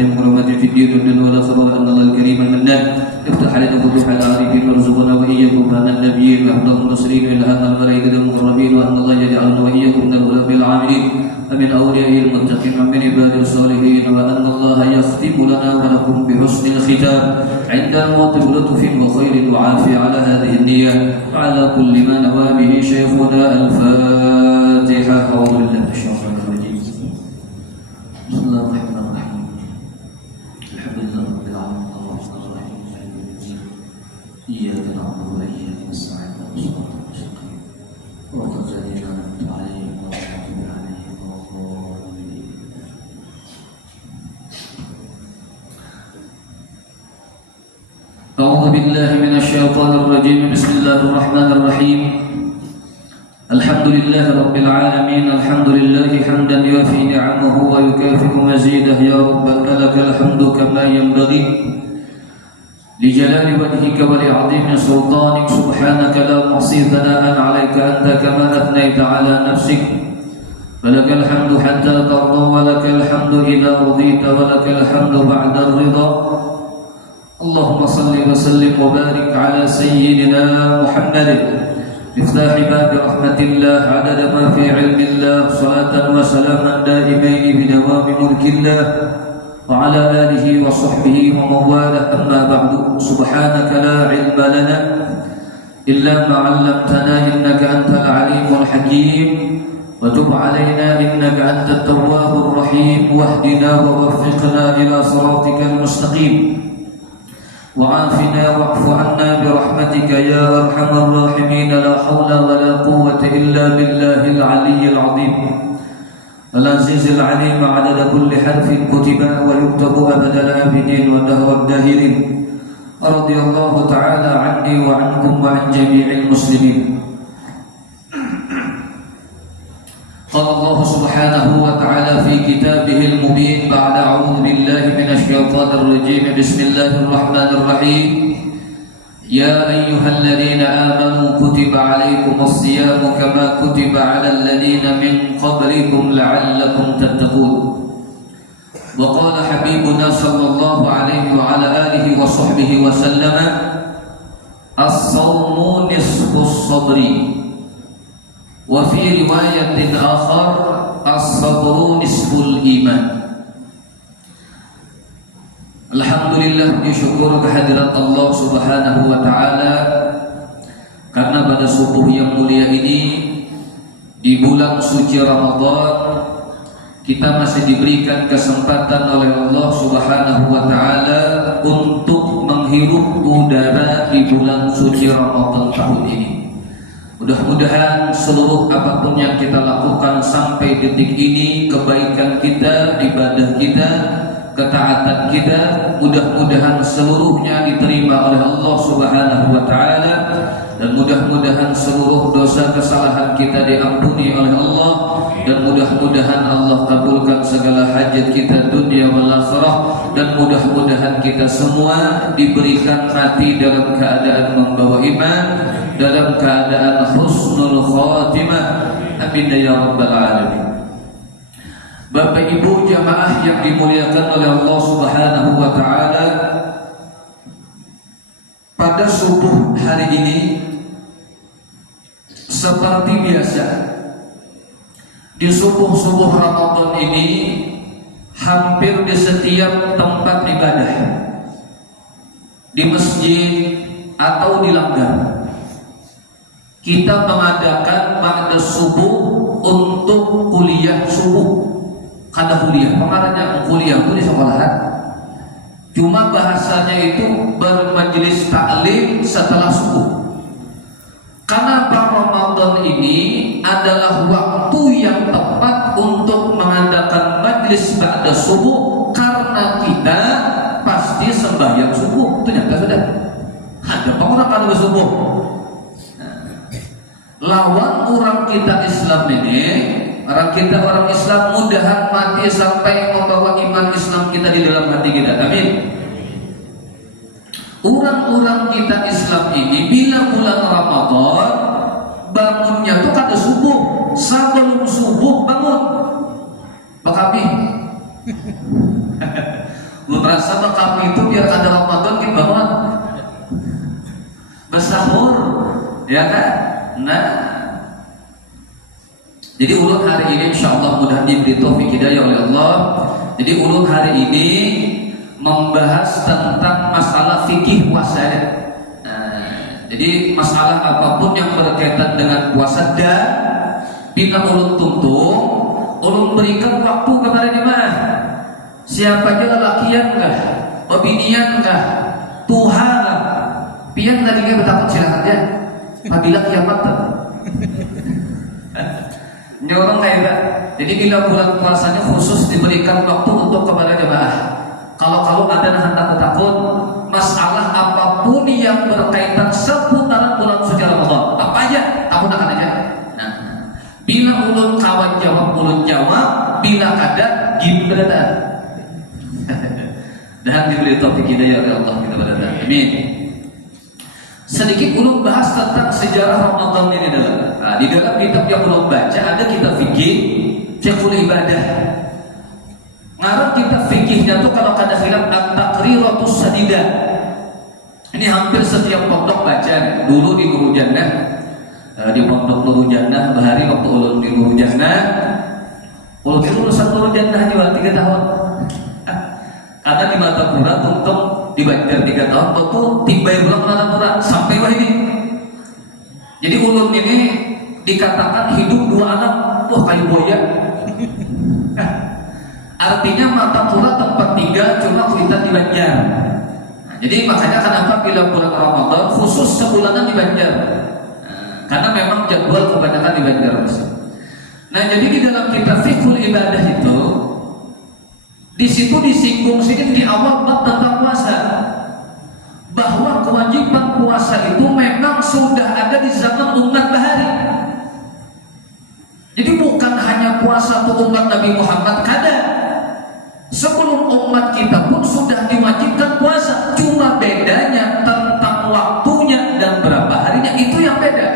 ويتم كرامته في الدين والدنيا والآخرة وأن الله الكريم المنان يفتح علينا فتوح العارفين ويرزقنا وإياكم فهم النبيين وأفضل المرسلين وإلهام الملائكة المقربين وأن الله يجعلنا وإياكم من العلماء العاملين ومن أوليائه المتقين ومن عباده الصالحين وأن الله يختم لنا ولكم بحسن الختام عند الموت بلطف وخير وعافية على هذه النية وعلى كل ما نوى به شيخنا. الفاتحة. أعوذ بالله من الشيطان الرجيم. بسم الله الرحمن الرحيم. الحمد لله رب العالمين الرحمن الرحيم مالك يوم الدين إياك نعبد وإياك نستعين اهدنا الصراط المستقيم صراط الذين أنعمت عليهم غير المغضوب عليهم ولا الضالين. أعوذ بالله من الشيطان الرجيم. بسم الله الرحمن الرحيم. الحمد لله رب العالمين. الحمد لله حمدا يوافي نعمه ويكافئ مزيده. يا ربنا لك الحمد كما ينبغي لجلال وجهك ولعظيم سلطانك. سبحانك لا نحصي ثناء عليك أنت كما أثنيت على نفسك. فلك الحمد حتى ترضى ولك الحمد إذا رضيت ولك الحمد بعد الرضا. اللهم صل وسلم وبارك على سيدنا محمد مفتاح باب رحمة الله عدد ما في علم الله. صلاة وسلاما دائمين بدوام ملك الله وعلى آله وصحبه ومن والاه. أما بعد. سبحانك لا علم لنا إلا ما علمتنا إنك أنت العليم الحكيم. وتب علينا إنك أنت التواب الرحيم. واهدنا ووفقنا إلى صراطك المستقيم. وعافنا واعف عنا برحمتك يا أرحم الراحمين. لا حول ولا قوة إلا بالله العلي العظيم العزيز العليم. عدد كل حرف كتب ويكتب أبد الآبدين ودهر الداهرين. رضي الله تعالى عني وعنكم وعن جميع المسلمين. قال الله سبحانه وتعالى في كتابه المبين بعد أعوذ بالله من الشيطان الرجيم. بسم الله الرحمن الرحيم. يا أيها الذين آمنوا كتب عليكم الصيام كما كتب على الذين من قبلكم لعلكم تتقون. وقال حبيبنا صلى الله عليه وعلى آله وصحبه وسلم الصوم نصف الصبر. وفي رواية آخر الصبر نصف الإيمان. Alhamdulillah, disyukur kehadirat Allah Subhanahu wa Ta'ala, karena pada subuh yang mulia ini di bulan suci Ramadan kita masih diberikan kesempatan oleh Allah Subhanahu wa Ta'ala untuk menghirup udara di bulan suci Ramadan tahun ini. Mudah-mudahan seluruh apapun yang kita lakukan sampai detik ini, kebaikan kita, ibadah kita, ketaatan kita, mudah-mudahan seluruhnya diterima oleh Allah Subhanahu wa Ta'ala, dan mudah-mudahan seluruh dosa kesalahan kita diampuni oleh Allah, dan mudah-mudahan Allah kabulkan segala hajat kita dunia wal akhirah, dan mudah-mudahan kita semua diberikan mati dalam keadaan membawa iman, dalam keadaan husnul khatimah. Amin ya rabbal alamin. Bapak Ibu jamaah yang dimuliakan oleh Allah Subhanahu wa Ta'ala, pada subuh hari ini seperti biasa di subuh-subuh Ramadan ini, hampir di setiap tempat ibadah, di masjid atau di langgar, kita mengadakan ba'da subuh untuk kuliah subuh. Kada kuliah, makanya kuliah itu di sekolahan. Cuma bahasanya itu bermajelis taklim setelah subuh. Karena Ramadan ini adalah waktu yang tepat untuk mengadakan majelis ba'da subuh, karena kita pasti sembahyang subuh. Itu nyata sudah. Ada orang kalau subuh. Lawan orang kita Islam ini, orang kita orang Islam, mudahan mati sampai membawa iman Islam kita di dalam hati kita. Amin. Orang-orang kita Islam ini bila bulan Ramadan bangunnya tuh kada subuh, sebelum subuh bangun. Bakapi. Lu merasa bakal itu biar ada Ramadan kita bangun bersahur, ya kan? Nah, jadi ulun hari ini insyaallah mudah diberi taufik hidayah oleh Allah. Jadi ulun hari ini membahas tentang masalah fikih puasa. Jadi masalah apapun yang berkaitan dengan puasa dan bila ulun tuntut, ulun berikan waktu kepada jemaah. Siapa aja lakian kah, pebinian kah, Tuhan kah, pian tadinya betapa silakan aja. Apabila kiamat tuh, nyorong kayak. Jadi bila bulan puasanya khusus diberikan waktu untuk kepada jemaah. Kalau ada hendak takut masalah apapun yang berkaitan seputaran bulan suci Ramadan, apa aja, kamu akan aja. Nah, bila ulun kawan jawab, ulun jawab. Bila kada, gimana? Dan diberi taufik hidayah oleh Allah kita berada. Amin. Sedikit ulun bahas tentang sejarah Ramadan ini dalam. Nah, di dalam kitab yang ulun baca ada kitab fikih, fiqhul ibadah. Ngarang kitab fikihnya tuh kalau kada khilaf at-taqriratus sadidah. Ini hampir setiap pondok baca. Dulu di Nurul Jannah, di pondok Nurul Jannah, bahari waktu ulun di Nurul Jannah, ulun itu lulusan Nurul Jannah juga 3 tahun. Karena di Matapura tungtung di Banjar 3 tahun, betul tiba ulang Matapura sampai wah ini. Jadi ulun ini dikatakan hidup 2 anak, wah kayu boya. Artinya Matapura tempat tinggal cuma kita di Banjar. Nah, jadi makanya kenapa bila bulan Ramadan khusus sebulanan di Banjar. Karena memang jadwal kebanyakan di Banjar. Nah, jadi di dalam kitab fiqhul ibadah itu di situ disinggung sedikit di awal bab tentang puasa. Bahwa kewajiban puasa itu memang sudah ada di zaman umat bahari. Jadi bukan hanya puasa untuk umat Nabi Muhammad kada. Sebelum umat kita pun sudah diwajibkan puasa, cuma bedanya tentang waktunya dan berapa harinya itu yang beda.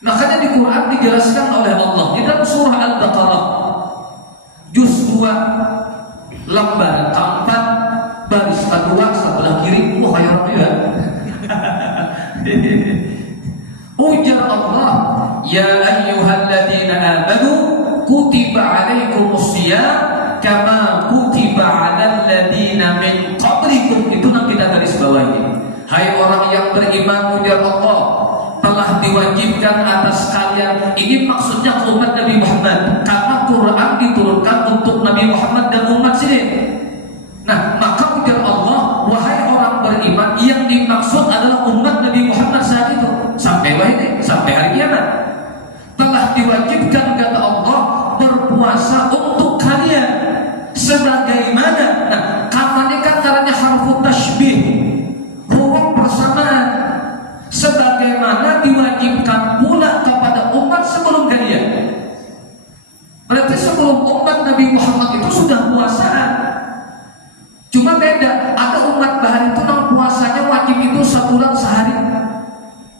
Makanya di Quran dijelaskan oleh Allah di dalam surah Al-Baqarah juz 2 lembar keempat baris kedua sebelah kiri. Wah kayak orang ya. Ujar Allah, ya ayyuhalladzina amanu kutiba alaikumusiyam kama kutiba 'alal ladzina min qablikum. Itu yang kita garis bawahi. Hai orang yang beriman, ujar Allah, telah diwajibkan atas kalian. Ini maksudnya umat Nabi Muhammad, karena Quran diturunkan untuk Nabi Muhammad dan umat sini. Nah, maka ujar Allah, wahai orang beriman, yang dimaksud adalah umat Nabi Muhammad saat itu sampai wahai sampai hari kiamat. Telah diwajibkan kata Allah berpuasa untuk kalian. Sebagaimana, nah katanya kan caranya harfu tasbih, huruf persamaan. Sebagaimana diwajibkan pula kepada umat sebelum kalian. Berarti sebelum umat Nabi Muhammad itu sudah puasaan. Cuma beda, ada umat bahari itu yang puasanya wajib itu sebulan sehari.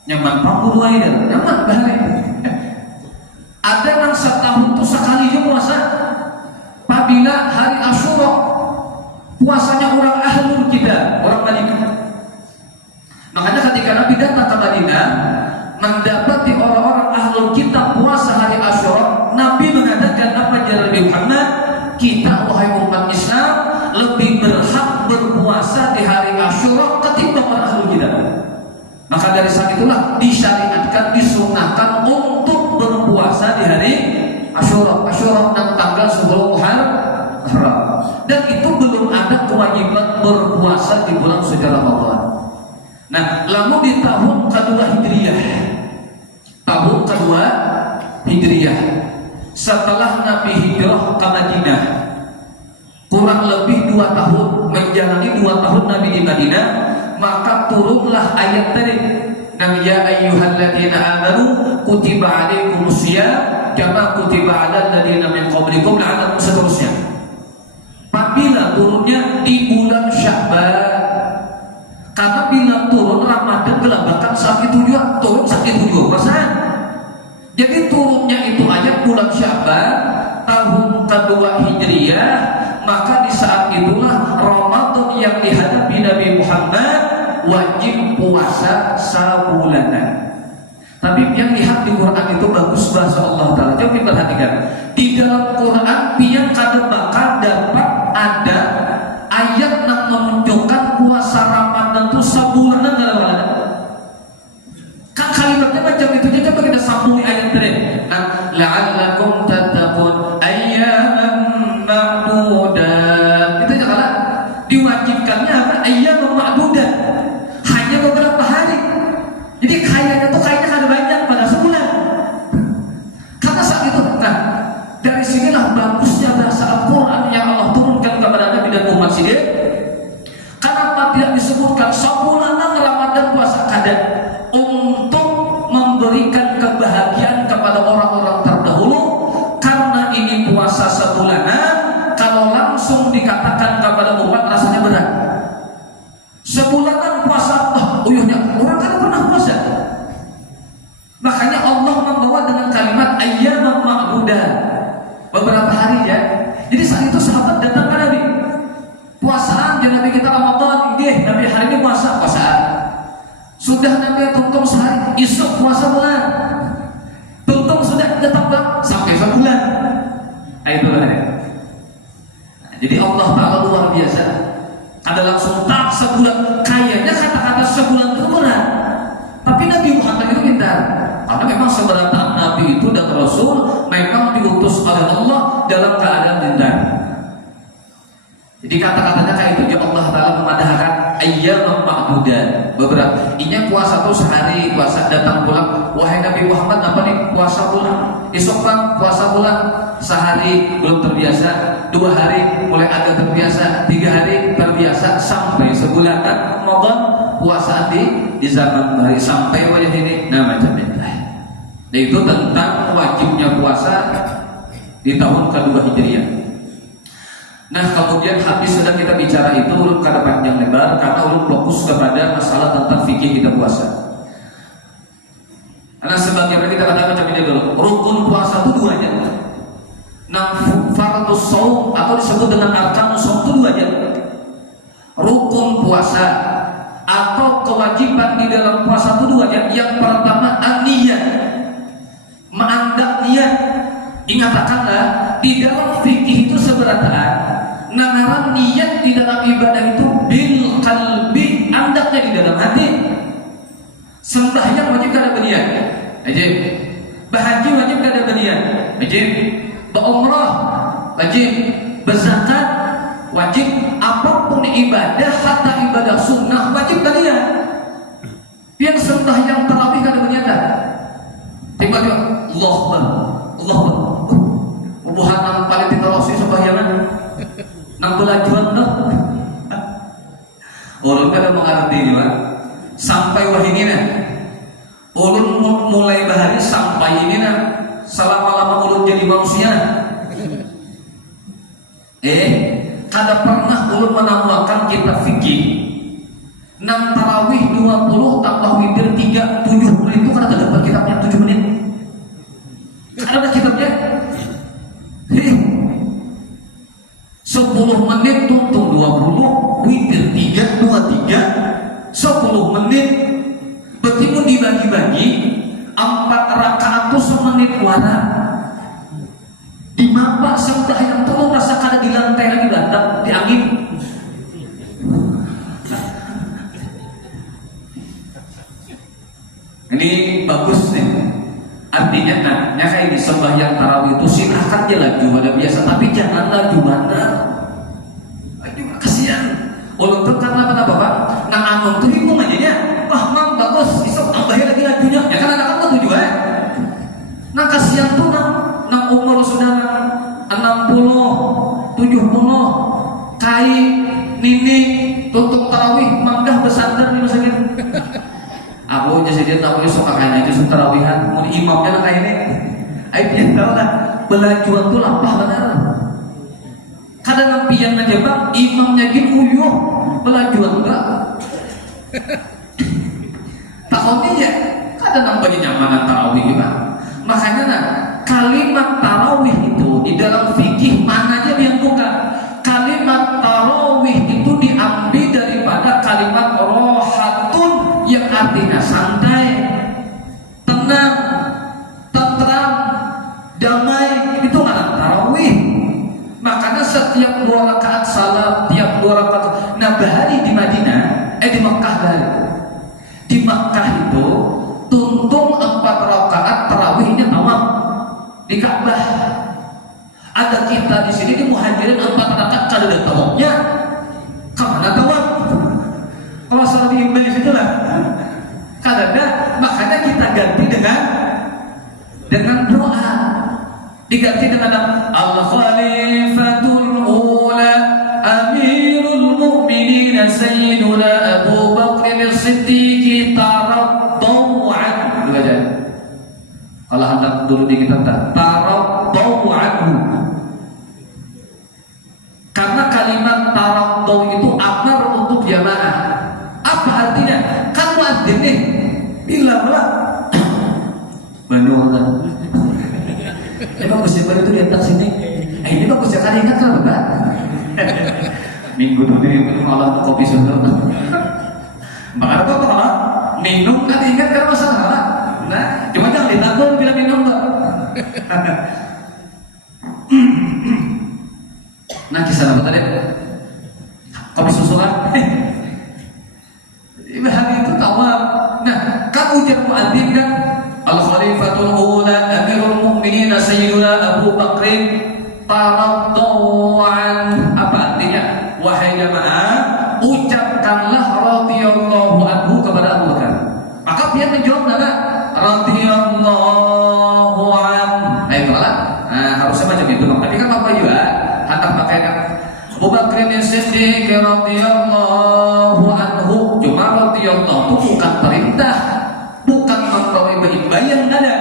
Nyaman 42 ini, nyaman bahari. Ada yang setahun itu sekali aja puasa. Apabila hari Asyura puasanya orang ahlul kita, orang Madinah. Makanya ketika Nabi datang ke Madinah mendapati orang-orang ahlul kita puasa hari Asyura, Nabi mengatakan apa jalan Nabi Muhammad, kita wahai umat Islam lebih berhak berpuasa di hari Asyura ketimbang orang ahlul kita. Maka dari saat itulah disyariatkan, disunahkan untuk berpuasa di hari Asyura. Asyura dan tanggal 10 Muharram. Dan itu belum ada kewajiban berpuasa di bulan suci Ramadan. Nah, lalu di tahun kedua Hijriah, setelah Nabi hijrah ke Madinah, kurang lebih 2 tahun, menjalani 2 tahun Nabi di Madinah, maka turunlah ayat tadi, ya ayyuhalladzina amanu kutiba alaikumusiyam kama kutiba 'alal ladzina min qablikum la'allakum seterusnya. Apabila turunnya di bulan Sya'ban, karena bila turun Ramadan gelabakan saat itu juga, turun saat itu juga perasaan. Jadi turunnya itu ayat bulan Sya'ban tahun kedua Hijriah, maka di saat itulah Ramadan yang dihadapi Nabi Muhammad wajib puasa sabulanan. Tapi yang lihat di Quran itu bagus bahasa Allah Ta'ala. Coba kita perhatikan. Di dalam Quran yang kada bakal dapat ada ayat yang menunjukkan puasa Ramadan itu sabulanan dalam Quran. Kan kalimatnya macam itu. Coba kita sambung ayat tadi. Nah, la'allakum tattaqun ayyaman ma'dudat. Itu janganlah diwajibkannya apa? Ayyaman ma'dudat. Hanya beberapa hari. Jadi kayaknya tuh kada banyak pada sebulan. Karena saat itu, nah dari sinilah bagusnya bahasa Al-Quran yang Allah turunkan kepada Nabi dan umat sini. Kenapa tidak disebutkan sebulanan Ramadan puasa kada? Untuk memberikan kebahagiaan kepada orang-orang terdahulu. Karena ini puasa sebulanan, kalau langsung dikatakan kepada umat rasanya berat. Sebulanan puasa, uyuhnya orang kan pernah puasa. Makanya Allah membawa dengan kalimat ayyaman ma'dudah, beberapa hari ya. Jadi saat itu sahabat datang ke Nabi, puasaan ya Nabi kita Ramadan, ini Nabi hari ini puasaan. Sudah Nabi tuntung sehari, esok puasa bulan. Tuntung sudah tetap sampai sebulan. Nah itu kan. Jadi Allah Ta'ala luar biasa. Ada langsung tak sebulan. Kayaknya kata-kata sebulan itu berat. Tapi Nabi Muhammad itu pintar. Karena memang sebenarnya Nabi itu dan Rasul memang diutus oleh Allah dalam keadaan pintar. Jadi kata-katanya kayak itu. Allah Ta'ala memadahkan ayyaman ma'dudat, beberapa. Ini puasa tuh sehari, puasa datang pulang. Wahai Nabi Muhammad, apa nih puasa bulan? Esok kan puasa bulan. Sehari belum terbiasa, 2 hari mulai agak terbiasa, 3 hari terbiasa, sampai sebulan kan Ramadan puasa di zaman hari sampai wajah ini. Nah macam itu. Dan itu tentang wajibnya puasa di tahun kedua Hijriah. Nah kemudian habis sudah kita bicara itu ulun kada panjang lebar karena ulun fokus kepada masalah tentang fikih kita puasa. Karena sebagian kita katakan macam ini dulu, rukun puasa itu 2 aja. Nah fardhu shaum atau disebut dengan arkanus shaum itu 2 aja. Rukun puasa atau kewajiban di dalam puasa itu 2 aja. Yang pertama an-niyat, ma'andak niat. Ingatkanlah di dalam fikih itu seberataan. Nanaran niat di dalam ibadah itu bil qalbi, andaknya di dalam hati. Sembahyang wajib kada berniat, wajib. Berhaji wajib kada berniat, wajib. Berumrah wajib. Berzakat wajib. Apapun ibadah, hatta ibadah sunnah wajib berniat. Yang sembahyang tarawih kada berniat. Tiba-tiba Allah Buhan nang paling ditolosi sembahyangan nang belajuan dah. Ulun kada mengerti juga. Sampai wah ini nah. Ulun mulai bahari sampai ini nah. Selama-lama ulun jadi manusia. Kada pernah ulun menemukan kita fikih. Nang tarawih 20 tambah witir 3 7 menit itu kada dapat kitabnya 7 menit. Ada kitabnya 10 menit tuntung 20, witir 3, 2, 3 10 menit. Berarti pun dibagi-bagi 4 rakaat itu semenit wara. Di mapa sembahyang itu lo rasa kada di lantai lagi datang di angin. Ini bagus nih. Artinya nah kayak di sembahyang tarawih itu silahkan dia laju ada biasa, tapi jangan laju mana. Kasihan. Ulun tuh karena apa Pak? Nah anum tuh hitung aja nya. Wah mam bagus, isok tambahin lagi lajunya. Ya kan anak tuh juga ya. Nah kasihan tuh nang umur sudah 60, 70 kai nini tutup tarawih manggah bersandar di masjid. Aku jadi dia tahu esok kakaknya itu tarawihan, mau imamnya nak ini. Aibnya tahu lah, belajuan tuh lampah benar. Kadang nampian aja bang, imamnya gini uyuh, belajuan enggak. Tahunnya ya, kadang nampaknya nyamanan tarawih gimana. Makanya nah, kalimat tarawih itu di dalam fikih mana aja yang bukan kalimat tarawih Mekah dari. Di Mekah itu tuntung 4 rakaat tarawihnya tawaf di Ka'bah. Ada kita di sini di Muhajirin 4 rakaat kada ada tawafnya. Kemana tawaf? Kalau salat iblis itulah. Kada ada, makanya kita ganti dengan doa. Diganti dengan Al-Khalifatul Ula Amirul Mu'minin Sayyiduna Abu Bakr As-Siddiq taraddu'an. Itu aja. Kalau hendak dulu di kitab taraddu'an. Karena kalimat taraddu' itu amar untuk jamaah. Apa artinya? Kan muadzin nih bilang lah Bandung kan. Ini bagus ya, baru itu di atas sini. Ini bagus ya, kalian ingat kan Bapak? Minggu dulu ini malam kopi susu. Mbak apa kalau minum kan ingat kan masalah. Nah, cuma jangan ditakut bila minum Mbak. Nah, kisah apa tadi? Kopi susu kan? Hari itu tawaf. Nah, kan ujar muadzin kan Al-Khalifatul Ula Amirul Mu'minin Sayyiduna Abu Bakr taraddu'an. Apa artinya? Wahai jamaah, ucapkanlah radhiyallahu anhu kepada Abu Bakar. Maka dia menjawab nada radhiyallahu an. Nah itu lah. Nah, harusnya macam itu. Tapi kan Bapak juga hantar pakai kan Abu Bakr As-Siddiq radhiyallahu anhu. Cuma radhiyallahu itu bukan perintah, bukan membawa bayang ada.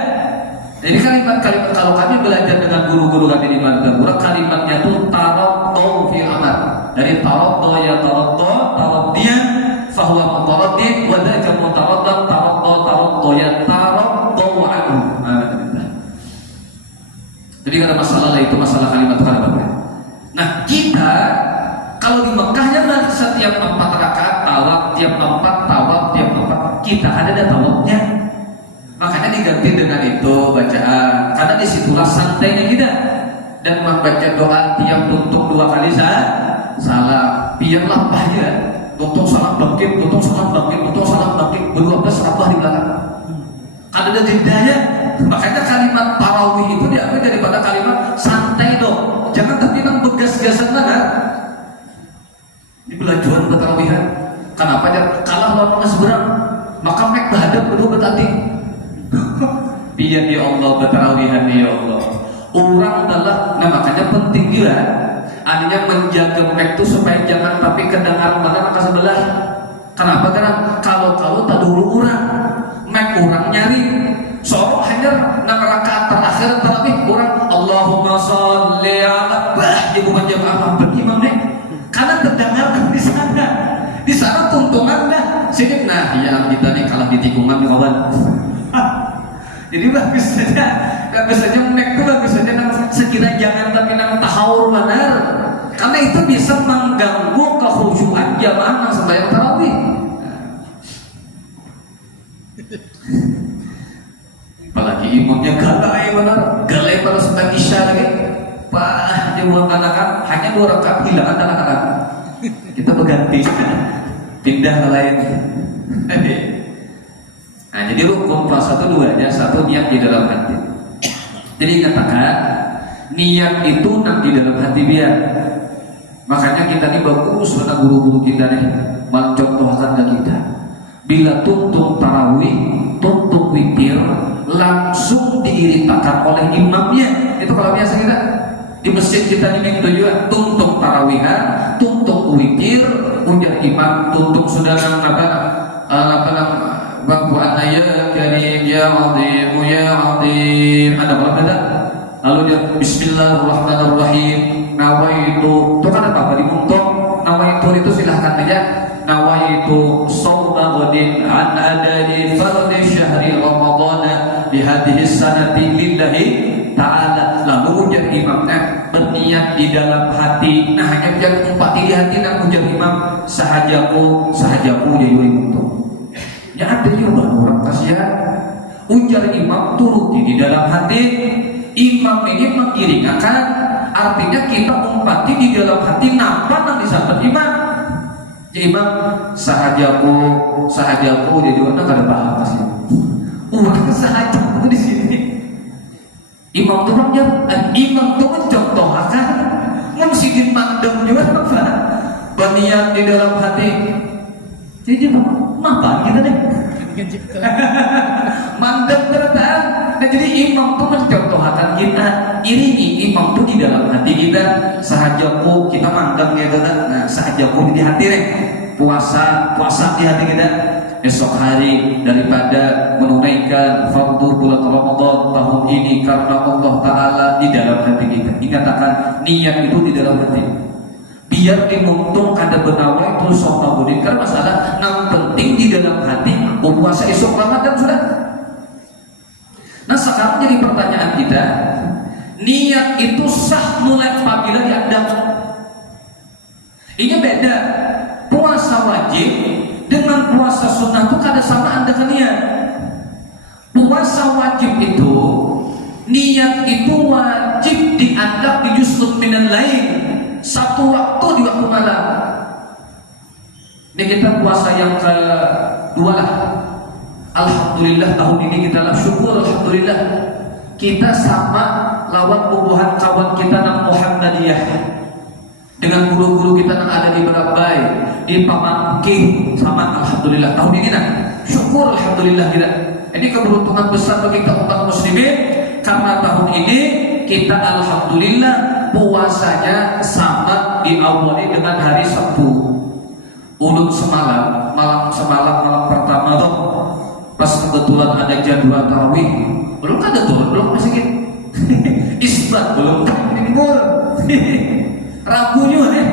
Jadi kalimat-kalimat kalau kami belajar dengan guru-guru kami di Madura, kalimatnya itu taraddu fil amr. Dari taraddu ya taraddiyan fahuwa mutaraddid wa dzaka mutaraddad taraddu ya taraddu anhu. Jadi ada masalah lah itu masalah kalimat kalimat. Nah, kita kalau di Mekahnya kan setiap 4 rakaat tawaf, tiap 4 tawaf, tiap 4 kita ada tawafnya. Makanya diganti dengan itu bacaan. Karena disitulah santainya kita dan membaca doa tiap tuntung 2 kali salam. Biarlah bahaya. Tuntung salam bangkit, tuntung salam bangkit, tuntung salam bangkit. Berdua serabah di belakang. Kan ada jedanya. Makanya kalimat tarawih itu diambil daripada kalimat santai dong. Jangan tapi nang begas-gasan banget. Di belajuan bertarawihan. Kenapa aja kalah lawan mas berang? Maka mek bahadap kedua bertati. Biar ya Allah bertarawihan ya Allah. Orang adalah, nah makanya penting juga. Artinya menjaga mek itu supaya jangan tapi kedengaran mana maka sebelah. Kenapa? Karena kalau tak dulu orang mek orang nyari. Soalnya hanya nang rakaat terakhir tarawih orang Allahumma sholli ala bah dia bukan jamaah berimam nih. Karena terdengarkan di sana. Di sana tuntungan dah sedikit. Nah, ya kita nih kalah di tikungan nih kawan. Jadi bagus saja menek tuh bagus saja nang sekiranya jangan tapi nang tahawur benar. Karena itu bisa mengganggu kekhusyuan jamaah nang sembahyang tarawih. Apalagi imamnya galai benar, galai pada sebagai isya lagi. Pak, dia buang anak hanya 2 rakaat hilangan anak-anak. Kita berganti, pindah ke lain. Nah, jadi rukun puasa itu 2 nya, 1 niat di dalam hati. Jadi katakan niat itu nak di dalam hati biar. Makanya kita ini bagus pada guru-guru kita nih mencontohkan ke kita. Bila tuntung tarawih, tuntung witir langsung diiritakan oleh imamnya. Itu kalau biasa kita di masjid kita ini juga tuntung tarawihan, tuntung witir, ujar imam, tuntung saudara apa Bapak anaya karim ya azim ya azim. Ada apa ada? Lalu dia Bismillahirrahmanirrahim. Nawaitu. Itu kan apa di muntok? Nawaitu itu silahkan aja. Nawaitu shauma ghadin an adadi fardhi syahri Ramadan di hadhihi sanati lillahi ta'ala. Lalu ujar imamnya berniat di dalam hati. Nah hanya ujar umpati di hati dan ujar imam sahajaku jadi untuk. Ya ada juga orang kasihan. Ujar imam turuti di dalam hati. Imam ini mengiringakan, artinya kita umpati di dalam hati nampak yang disampaikan imam. Jadi imam sahajaku jadi mana kada paham sih. Sahajaku di sini. Imam tuh kan imam tuh kan contoh akan mungkin mandem juga apa? Berniat di dalam hati. Jadi apa kita deh? Mandem berataan. Nah, jadi imam tuh mencontohkan kita, iringi imam tuh di dalam hati kita. Sahajaku kita mandem gitu kan. Nah, sahajaku di hati nih. Puasa di hati kita. Esok hari daripada menunaikan fardu bulan Ramadan tahun ini karena Allah Ta'ala di dalam hati kita. Ingatkan niat itu di dalam hati. Biar dimuntung kada benawa itu sok budin karena masalah yang penting di dalam hati. Puasa esok Ramadan sudah. Nah sekarang jadi pertanyaan kita, niat itu sah mulai apabila diadap. Ini beda. Puasa wajib dengan puasa sunnah itu kada sama anda niat. Puasa wajib itu niat itu wajib diadap di juz'un minal lain, satu waktu di waktu malam. Ini kita puasa yang kedua lah. Alhamdulillah tahun ini kita lah syukur alhamdulillah kita sama lawan bubuhan kawan kita nang Muhammadiyah dengan guru-guru kita yang ada di Berabai, di Pamangkin sama alhamdulillah tahun ini nah syukur alhamdulillah kita. Ini keberuntungan besar bagi kita umat muslimin karena tahun ini kita alhamdulillah puasanya sama diawali dengan hari Sabtu. Ulun semalam, malam pertama tuh pas kebetulan ada jadwal tarawih, belum ada turun, belum masih gitu. Isbat belum timbul. Rabunya nih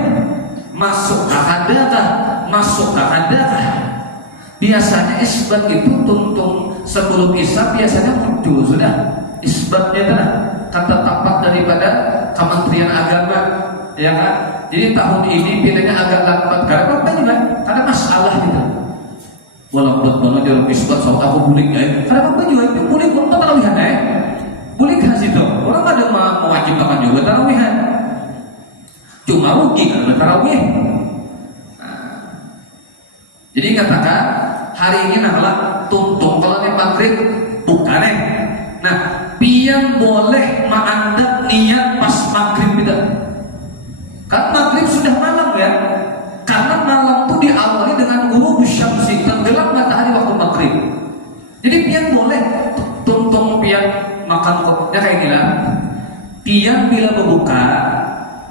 masuk adakah? Biasanya isbat itu tuntung sebelum isya biasanya muncul sudah isbatnya kan kata tapak daripada Kementerian Agama, ya kan? Jadi tahun ini pilihnya agak lambat karena apa juga? Karena masalah gitu. Walaupun mana jarum isbat saat aku bulik ya, karena apa juga itu bulik pun tarawihan ya, bulik hasil itu orang ada mewajibkan juga tarawihan. Cuma rugi karena tarawih. Jadi katakan hari ini nahlah tuntung kalau nih maghrib bukan nih. Nah, pian boleh mengandap niat pas maghrib tidak? Kan maghrib sudah malam ya. Karena malam itu diawali dengan ghurub syamsi, tenggelam matahari waktu maghrib. Jadi pian boleh tuntung pian makan ya kayak gila. Pian bila berbuka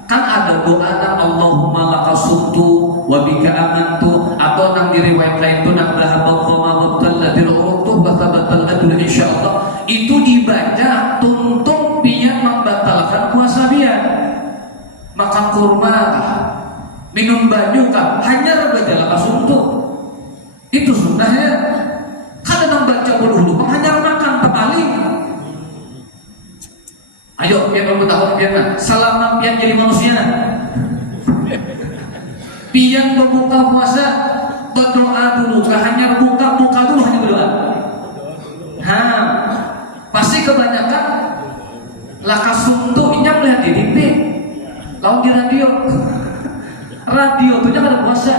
kan ada doa nang Allahumma lakasumtu wa bika amantu atau nang di riwayat lain itu nang dhahabal qama mubtallatil uruq wa thabatal adl insyaallah itu dibaca tuntung pian membatalkan puasa pian. Makan kurma kah? Minum banyu kah? Hanya baca lakasumtu. Itu sunnahnya. Kada nang baca dulu hanya makan sekali. Ayo pian bertahun pian selama pian jadi manusia. Pian berbuka puasa berdoa dulu, gak hanya buka dulu hanya berdoa. Pasti kebanyakan lakasumtu ini melihat di TV, lawan di radio. Radio itu jangan ada puasa.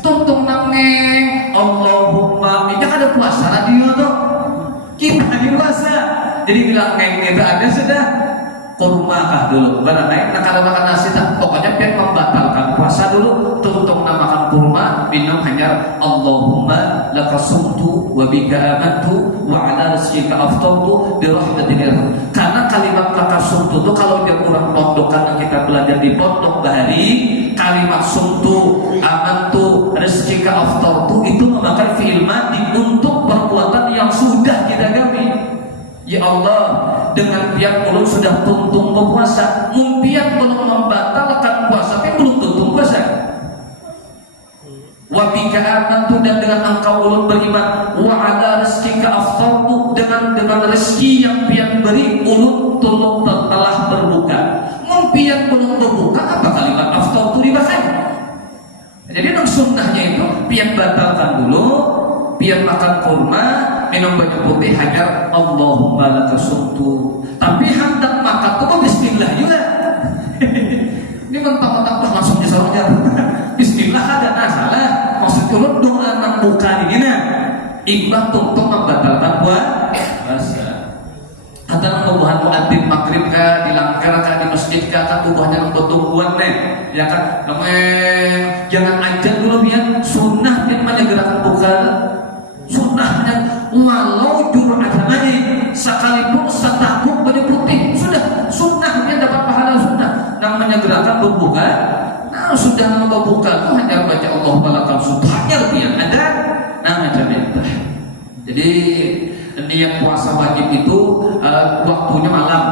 Tuntung nangeng Allahumma ini kan ada puasa radio tuh. Kita di puasa. Jadi bilang neng itu ada sudah kurma kah dulu barang naik nak ada makan nasi tak pokoknya biar membatalkan puasa dulu tuntung makan kurma minum hanya Allahumma lakasumtu wa bika amantu wa ala rizqika aftartu bi rahmatika karena kalimat lakasumtu itu kalau dia kurang pondokan yang kita belajar di pondok bahari kalimat sumtu amantu rizqika aftartu itu memakai fi'il madhi untuk perbuatan yang sudah kita gawi. Ya Allah, dengan pihak belum sudah tuntung berpuasa, mumpian belum membatalkan puasa, tapi belum tuntung puasa. Wa bika amantu dan dengan engkau ulun beriman, wa ala rizqika aftartu dengan rezeki yang pian beri ulun tulung telah berbuka. Mumpian belum berbuka apa kalimat aftartu dibaca? Jadi nang sunnahnya itu pian batalkan dulu, pian makan kurma, minum banyak putih hanya Allahumma lakasumtu. Tapi hendak makan itu bismillah juga. Ini mentang-mentang langsung disorongnya. Bismillah ada salah. imbah tuntung membatalkan puasa. Kata nubuhan muadzin maghrib ka di langgar ka di masjid ka kan nubuhannya tungguan ya kan jangan ajan dulu biar sunnah yang menyegerakan buka sunnahnya walau jur'atannya sekalipun setakuk beri putih sudah sunnahnya dapat pahala sunnah yang menyegerakan berbuka. Nah sudah membuka itu hanya baca Allah balakal subhanya biar ada macam itu. Jadi niat puasa wajib itu waktunya malam,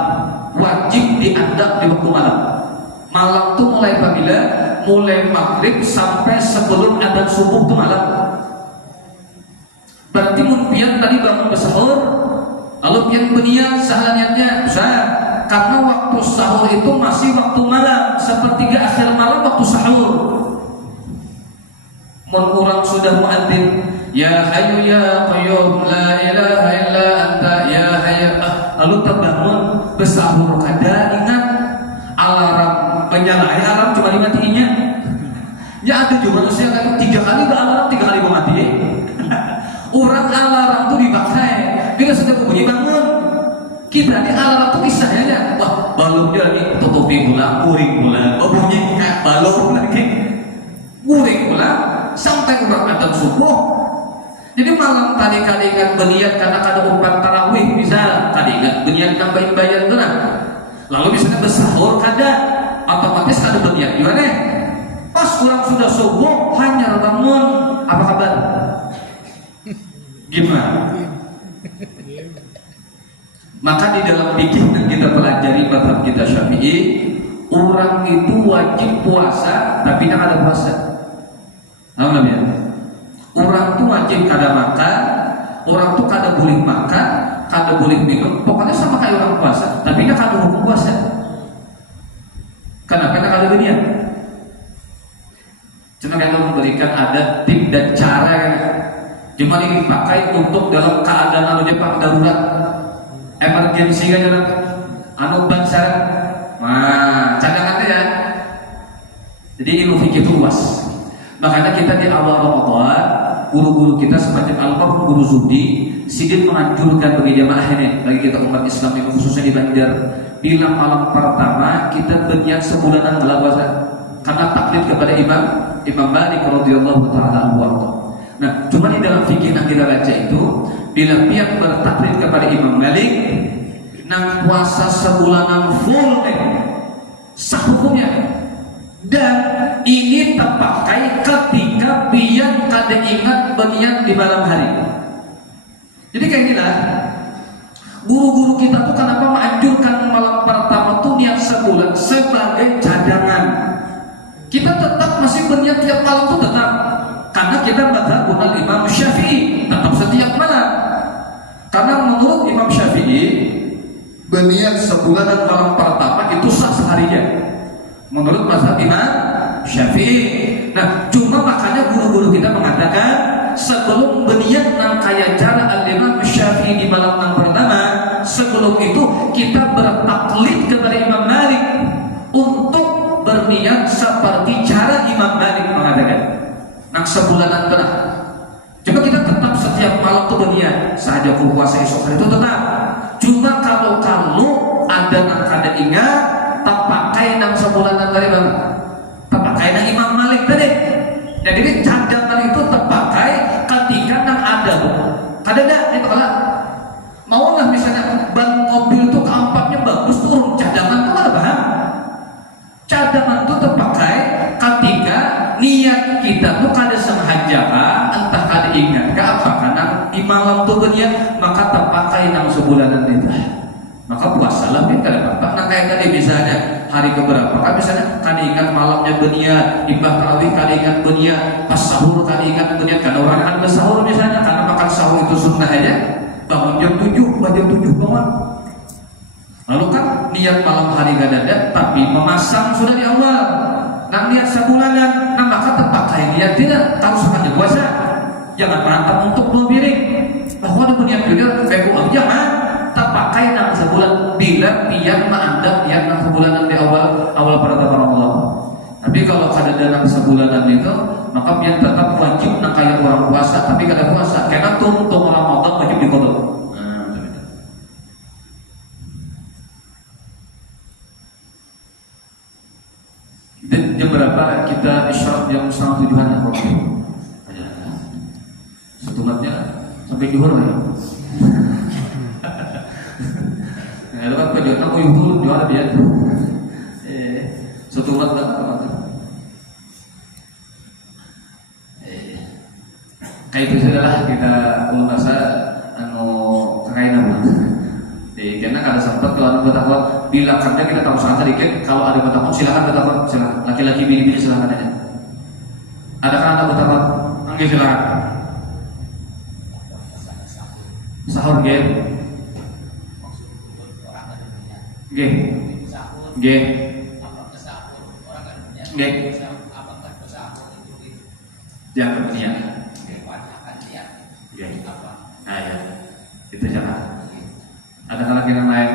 wajib diandak di waktu malam. Malam itu mulai apabila mulai maghrib sampai sebelum adzan subuh itu malam. Berarti mungkin tadi bangun bersahur, lalu pian berniat sahalaniatnya saya karena waktu sahur itu masih waktu malam, sepertiga akhir malam waktu sahur. Mun urang sudah muadzin ya hayyu ya qayyum la ilaha illa anta ya hayy lalu terbangun bersahur kada ingat alarm penyala alarm cuma dimatiinnya ya ada juga manusia kan 3 kali alarm 3 kali mati orang alarm tuh dipakai bila sudah bunyi bangun kita di alarm tuh kisahnya wah balon dia lagi tutupi gula kuring gula bunyi balon lagi kuring gula sampai kurang adzan subuh. Jadi malam tadi kali ingat berniat karena ada umpan tarawih bisa tadi ingat berniat nambahin bayar tu lah. Lalu misalnya bersahur kada otomatis ada berniat gimana? Pas kurang sudah subuh hanya bangun apa kabar? Gimana? Maka di dalam fikih yang kita pelajari mazhab kita Syafi'i, orang itu wajib puasa tapi tidak ada puasa. Tahu ya? Orang tuh wajib kada makan, orang tuh kada boleh makan, kada boleh minum, pokoknya sama kayak orang puasa, tapi nggak kada hukum puasa. Kenapa nggak kada berniat? Cuma kita memberikan ada tip dan cara yang cuma ini dipakai untuk dalam keadaan anu Jepang darurat, emergency kan dalam anu bangsa, cadangannya ya. Jadi ilmu fikih itu luas. Makanya kita di awal Ramadan, guru-guru kita semacam almarhum Guru Zuhdi sidin menganjurkan bagi jamaah ini, bagi kita umat Islam yang khususnya di Banjar, bila malam pertama kita berniat sebulanan dalam puasa, karena taklid kepada Imam Malik radhiyallahu taala anhu. Nah, cuma di dalam fikih yang kita baca itu, bila pihak bertaklid kepada Imam Malik, nang puasa sebulanan full sah hukumnya. Dan ini terpakai ketika biar kada ingat berniat di malam hari. Jadi kayak inilah guru-guru kita tuh kenapa menganjurkan malam pertama tuh niat sebulan sebagai cadangan. Kita tetap masih berniat tiap malam tuh tetap, karena kita mazhab Imam Syafi'i tetap setiap malam. Karena menurut Imam Syafi'i berniat sebulanan malam pertama itu sah seharinya. Menurut mazhab Imam Syafi'i. Nah, cuma makanya guru-guru kita mengatakan sebelum berniat nang kaya cara al-Imam Syafi'i di malam yang pertama, sebelum itu kita bertaklid kepada Imam Malik untuk berniat seperti cara Imam Malik mengatakan. Nang sebulanan tengah. Cuma kita tetap setiap malam tuh berniat saja puasa esok hari itu tetap. Cuma kalau ada nang kada ingat terpakai nang sebulanan tadi bang, terpakai nang Imam Malik tadi. Jadi cadangan itu terpakai ketika nang ada, kadang itu kalau mau nggak misalnya ban mobil itu keempatnya bagus turun cadangan tuh ada paham? Cadangan itu terpakai ketika niat kita tuh kada sengaja entah kada ingat ke apa karena di malam tuh berniat maka terpakai nang sebulanan itu. Maka puasalah kan kada apa-apa. Nah kayak tadi misalnya hari keberapa kan misalnya kada ingat malamnya berniat, imbah tarawih kada ingat berniat, pas sahur kada ingat berniat, karena orang akan bersahur misalnya karena makan sahur itu sunnah aja, bangun jam 7, jam 7 bangun. Lalu kan niat malam hari kada ada, tapi memasang sudah di awal. Nah niat sebulanan, nah maka terpakai niat tidak tahu sengaja puasa. Jangan mantap untuk 2 piring. Bahwa ada berniat juga, jangan terpakai nang sebulan bila pihak menganggap niat nang sebulanan di awal pertama Ramadan. Tapi kalau ada dalam sebulanan itu maka pian tetap wajib nak kayak orang puasa tapi kada puasa karena tuntung Ramadan wajib diqadha. Dan jam berapa kita isyarat jam 6:30-an ya? Setumatnya sampai juhur ya. Nah, itu kan penjualan aku yang dulu jual dia. Setumat apa? Kayak itu sajalah kita ulunasa kakain apa. Karena kalau sempat kalau ada bertakwa bila kerja kita tahu sangat sedikit kalau ada bertakwa silakan bertakwa silakan laki-laki bini-bini silakan aja. Ada kan ada bertakwa anggi silakan. Sahur game. Game. Game. Game. Jangan berniat. Nah ya, itu jangan. Ada anak yang lain.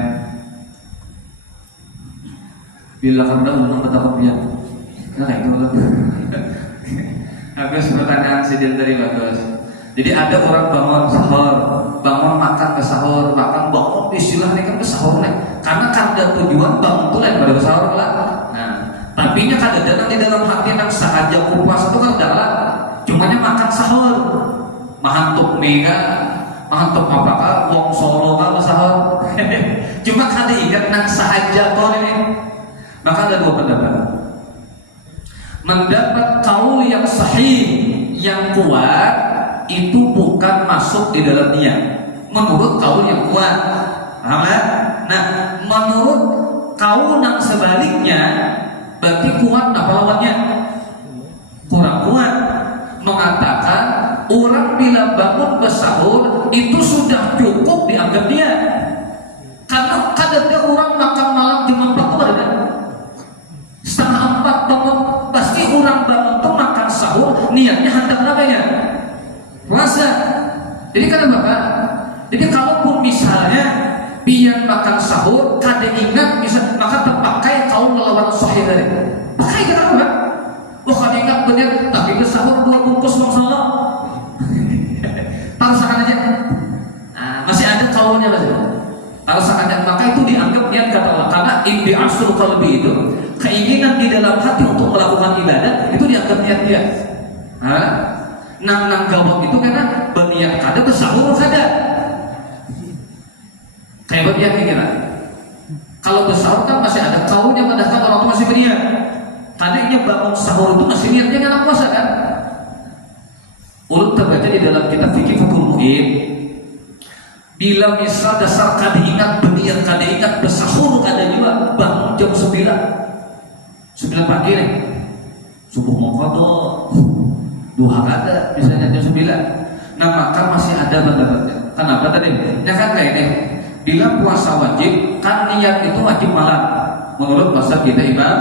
Bila kamu belum betapa dia, nah itu kan. Bagus pertanyaan sidil dari bagus. Jadi ada orang bangun sahur, bangun makan ke sahur, bahkan bangun istilahnya kan ke sahur nih. Karena kada tujuan bangun tuh lain pada sahur lah. Nah, tapi nya kada ada di dalam hati yang sahaja puasa itu kan adalah cumanya makan sahur, mahantuk mega. Mantap apakah wong solo kalau sahur cuma kada ingat nang sahaja kau ini. Maka ada dua pendapat. Mendapat kaul yang sahih yang kuat itu bukan masuk di dalam niat menurut kaul yang kuat, paham ya? Nah, menurut kaul yang sebaliknya berarti kuat apa lawannya? Kurang kuat. Mengatakan orang bila bangun bersahur itu sudah cukup dianggap dia. Karena kadang orang makan malam jam 4 itu ada. Setengah 4 bangun, pasti orang bangun tuh makan sahur niatnya hendak namanya puasa. Jadi kenapa? Jadi kalaupun misalnya biar makan sahur kada ingat bisa maka terpakai kaum melawan sahih tadi. Pakai kenapa? Wah kada ingat benar tapi bersahur 2 bungkus bang salah. Taruhkan aja. Nah, masih ada kaulnya masih. Taruhkan aja maka itu dianggap niat kata Allah karena imbi'asul qalbi itu keinginan di dalam hati untuk melakukan ibadah itu dianggap niat dia. Nang gawang itu karena berniat kada bersahur kada. Kayak berniat kira. Kalau bersahur kan masih ada kaulnya padahal orang itu masih berniat. Karena ia bangun sahur itu masih niatnya kan puasa kan. Ulun terbaca di dalam kitab fikih Fathul Mu'in. Bila misal dasar kada ingat berniat kada ingat bersahur kada juga bangun jam 9 pagi nih. Subuh mau qadha. Duha kada misalnya jam 9. Nah maka masih ada pendapatnya. Kenapa tadi? Ya kan kayak ini. Bila puasa wajib kan niat itu wajib malam. Menurut mazhab kita Imam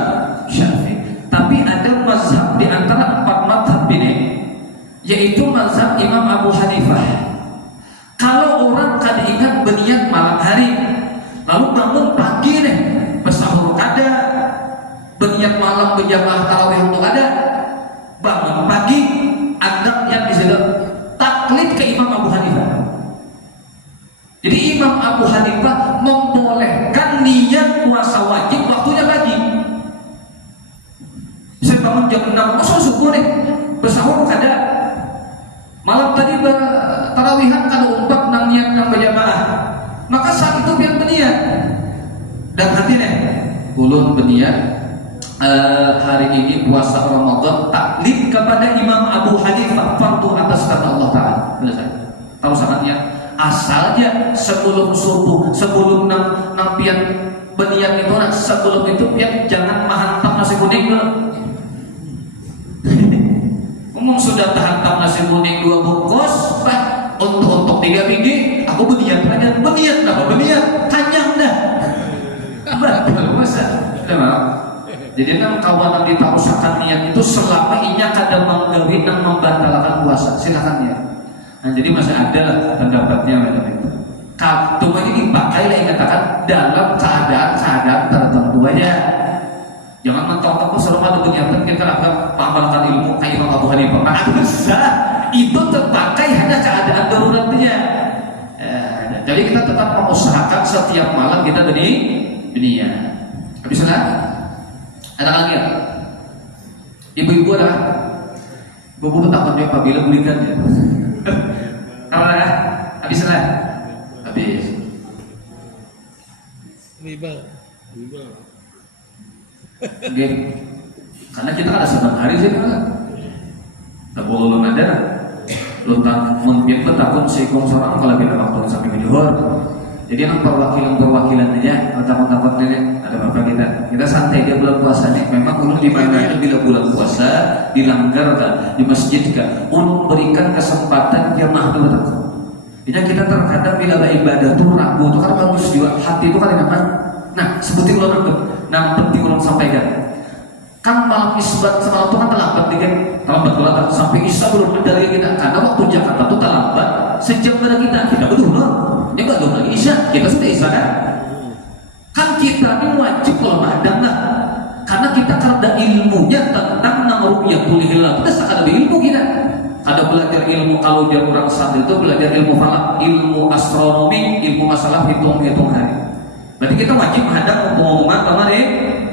Syafi'i. Tapi ada mazhab di antara 4 mazhab ini, yaitu mazhab Imam Abu Hanifah. Kalau orang kada ingat berniat malam hari, lalu bangun pagi nih, bersahur kada, berniat malam berjamaah tarawih untuk ada, bangun pagi, anggap yang disebut taklid ke Imam Abu Hanifah. Jadi Imam Abu Hanifah membolehkan niat puasa wajib waktunya pagi. Saya bangun jam 6, masa subuh nih, bersahur kada. Malam tadi tarawihan kada umpat nang niat nang berjamaah. Maka saat itu biar berniat. Dan hati nih, ulun berniat hari ini puasa Ramadan taklid kepada Imam Abu Hanifah fardu atas kata Allah Ta'ala. Selesai. Tahu sangatnya asalnya sebelum subuh, sebelum nang pian berniat itu sebelum itu pian jangan menghantam nasi kuning dulu. Ngomong sudah terhantam nasi kuning 2 bungkus, Pak, untuk 3 biji, aku berniat aja, berniat kanyang dah. Betul masa, jadi kan kawan yang ditaruhkan niat itu selama inya kadang menggawi dan membatalkan puasa, silakan ya. Nah jadi masih ada lah pendapatnya macam itu. Cuma ini dipakai lah katakan dalam keadaan tertentu aja. Jangan mentok-tok selama ada kegiatan kita akan mengamalkan ilmu kayak Imam Abu Hanifah. Jadi kita tetap mengusahakan setiap malam kita dari dunia. Habis lah? Ada lagi ya? Ibu-ibu ada? Ibu-ibu takut dia apabila belikan ya. Kalau ada? Habis lah? Habis. Riba. Oke. Karena kita kan ada 9 hari sih kan. Tak boleh ada. Lu tak mungkin takut seikong seorang kalau kita waktu sampai ke Johor. Jadi yang perwakilan aja, takut ini ada bapak kita santai dia bulan puasa nih. Memang ulun di mana itu bila bulan puasa dilanggar kan di masjid kan, ulun berikan kesempatan jamaah itu betul. Jadi kita terkadang bila ibadah tuh ragu itu kan bagus juga hati itu kan enak. Nah sebutin ulun itu, nah penting ulun sampaikan. Kan malam isbat semalam itu kan terlambat pula sampai isya belum ada lagi kita karena waktu Jakarta itu terlambat sejam pada kita betul loh. Ini belum lagi isya, kita sudah isya kan kita ini wajib kalau madang lah karena kita karena ilmunya tentang ru'yatul hilal kita sangat ada ilmu kita ada belajar ilmu kalau dia orang santri itu belajar ilmu falak, ilmu astronomi, ilmu masalah hitung hari. Berarti kita wajib menghadap pengumuman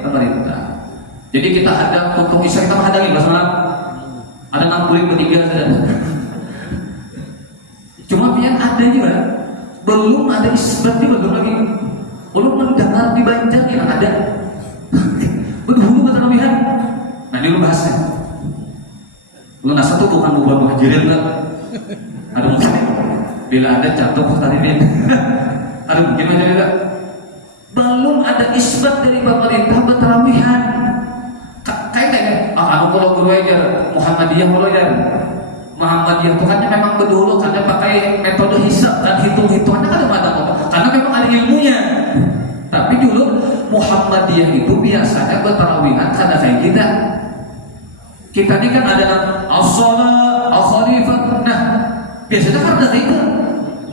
pemerintah. Jadi kita hadap untuk isya kita menghadapi masalah ada 63 saja. Cuma yang ada juga belum ada isbat di belum lagi. Belum mendengar di Banjar yang ada. Berhulu kata Nabihan. Nah ini lu bahasnya. Lu nasa tuh bukan muhajirin lah. Ada mungkin bila ada jatuh tadi ini. Ada mungkin aja tidak. Belum ada isbat dari pemerintah bertarawihan. Kayaknya kalau guru aja Muhammadiyah Muhammadiyah itu kan memang berdulu karena pakai metode hisab dan hitung-hitungannya kan ada karena memang ada ilmunya. Tapi dulu Muhammadiyah itu biasanya bertarawihan karena kayak kita ini kan ada as-shalah, al-khalifah. Nah, biasanya kan ada itu.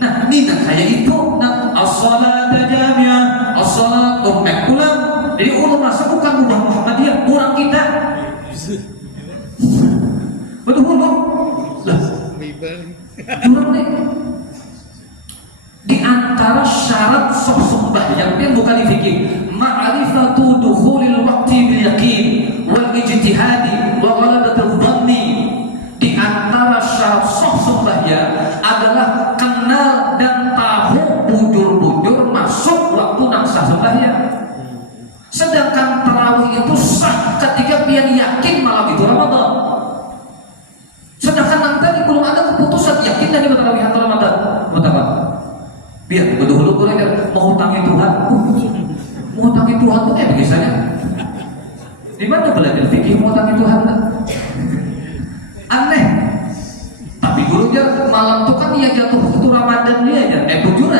Nah, ini kayak itu. Nah, as-shalah jami'ah, as-shalah pulang. Jadi ulun masa bukan udah Muhammadiyah, kurang kita. Betul belum? Lah, kurang nih. Di antara syarat sah sembahyang yang bukan fikih, ma'rifatu dukhulil waqti bil yaqin wal ijtihadi wa ghaladatul dhanni. Di antara syarat sah sembahyang adalah kenal dan tahu bujur-bujur masuk waktu nang sah sembahyang. Sedangkan tarawih itu sah ketika pian yakin malam itu Ramadan. Sedangkan nanti belum ada keputusan yakin dari tarawih atau Ramadan. Betapa? Biar berdahulu kurang mau hutangi Tuhan. Mau hutangi Tuhan itu kayak biasanya. Di mana belajar fikih mau hutangi Tuhan? Aneh. Tapi gurunya malam itu kan dia jatuh itu Ramadan dia aja. Bujur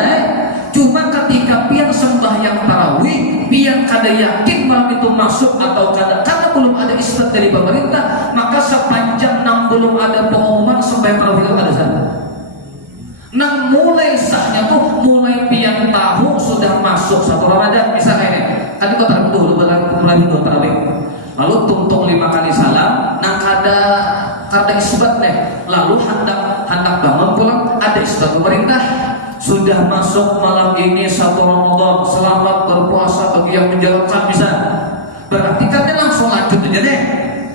cuma ketika pian sembahyang tarawih, pian kada yakin malam itu masuk atau kada karena belum ada isbat dari pemerintah, maka sepanjang belum ada pengumuman sembahyang tarawih itu kada sah. Nah mulai sahnya tuh mulai pian tahu sudah masuk satu Ramadan misalnya ini. Tadi kau taruh dulu mulai dulu tarawih. Lalu tungtung 5 kali salam, nah kada isbat deh. Lalu hendak bangun pulang ada isbat pemerintah. Sudah masuk malam ini satu Ramadan, selamat berpuasa bagi yang menjalankan bisa. Berarti kan dia langsung lanjut aja deh.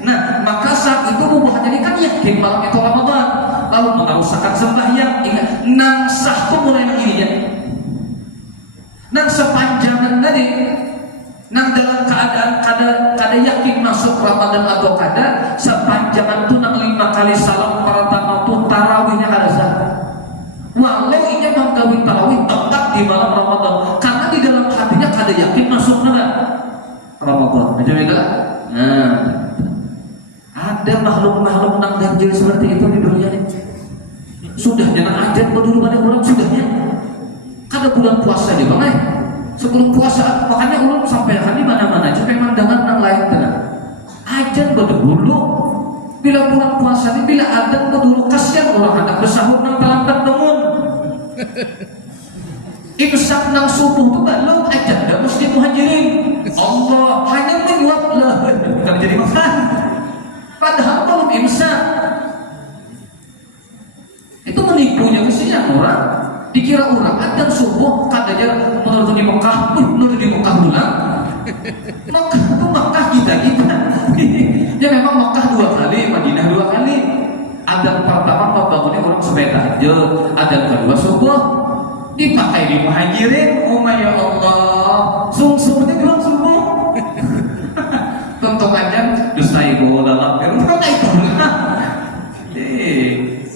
Nah maka saat itu bukan jadi kan yakin malam itu Ramadan. Lalu mengausahkan sembahyang, ingat nang sah pun mulai ininya. Nang sepanjangan tadi, nang dalam keadaan kada yakin masuk Ramadan atau kada, sepanjangan tu nang 5 kali salam pertama tu tarawihnya kada sah. Walau ini menggawi tarawih tetap di malam Ramadan, karena di dalam hatinya kada yakin masuk Ramadan. Macam itu lah. Nah, ada makhluk-makhluk nang ganjil seperti itu di dunia ini. Sudah jangan ajar berdulu pada bulan sudahnya. Kada bulan puasa di bang sebelum puasa makanya ulun sampaikan di mana-mana aja memang dengan nang lain tenang. Ajar berdulu bila bulan puasa ini bila ada berdulu kasihan orang hendak bersahur nang terlambat bangun. Imsak nang subuh itu belum ajar dah mesti muhajirin. Allah hanya menyuap lah bukan jadi makan. Padahal belum imsak. Itu menipunya mestinya orang. Dikira orang adzan subuh kadajar menurut di Mekah, menurut di Mekah ulang. Mekah itu Mekah kita. Ya memang Mekah 2 kali, Madinah 2 kali. Adzan pertama bangunnya orang sepeda aja, adzan kedua subuh dipakai di muhajirin. Oh my ya Allah, sungsungnya bilang subuh. Tonton aja, dusta ibu dalam rumah itu.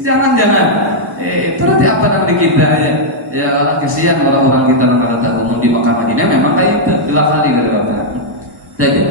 Jangan. Itu nanti apa nanti kita ya? Ya orang kesian kalau orang kita nggak datang umum di Mekah Madinah memang kayak itu 2 kali kata bapak. Jadi,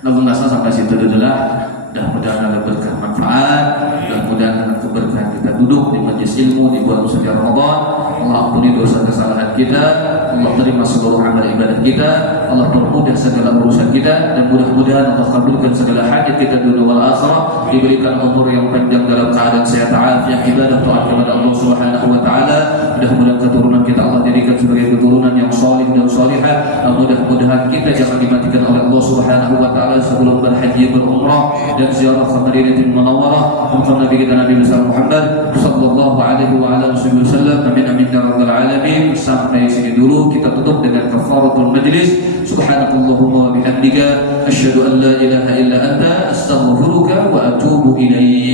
lalu nggak sampai situ adalah. Mudah-mudahan ada berkah manfaat, mudah-mudahan dengan keberkahan kita duduk di majelis ilmu di bulan suci Ramadan. Allah ampuni dosa kesalahan kita, Allah terima seluruh amal ibadah kita, Allah permudah segala urusan kita, dan mudah-mudahan Allah kabulkan segala hajat kita dunia wal akhirah, diberikan umur yang panjang dalam keadaan sehat afiat, ibadah taat kepada Allah Subhanahu wa taala. Mudah-mudahan keturunan kita Allah jadikan sebagai keturunan yang salih dan salihah. Mudah-mudahan kita jangan dimatikan oleh Allah Subhanahu wa taala sebelum berhaji berumrah dan ziarah ke Madinatul Munawwarah untuk Nabi kita Nabi besar Muhammad sallallahu alaihi wa ala alihi wasallam. Amin ya rabbal alamin. Sampai sini dulu, kita tutup dengan kafaratul majlis. Subhanakallahumma wa bihamdika asyhadu an la ilaha illa anta astaghfiruka wa atubu ilaik.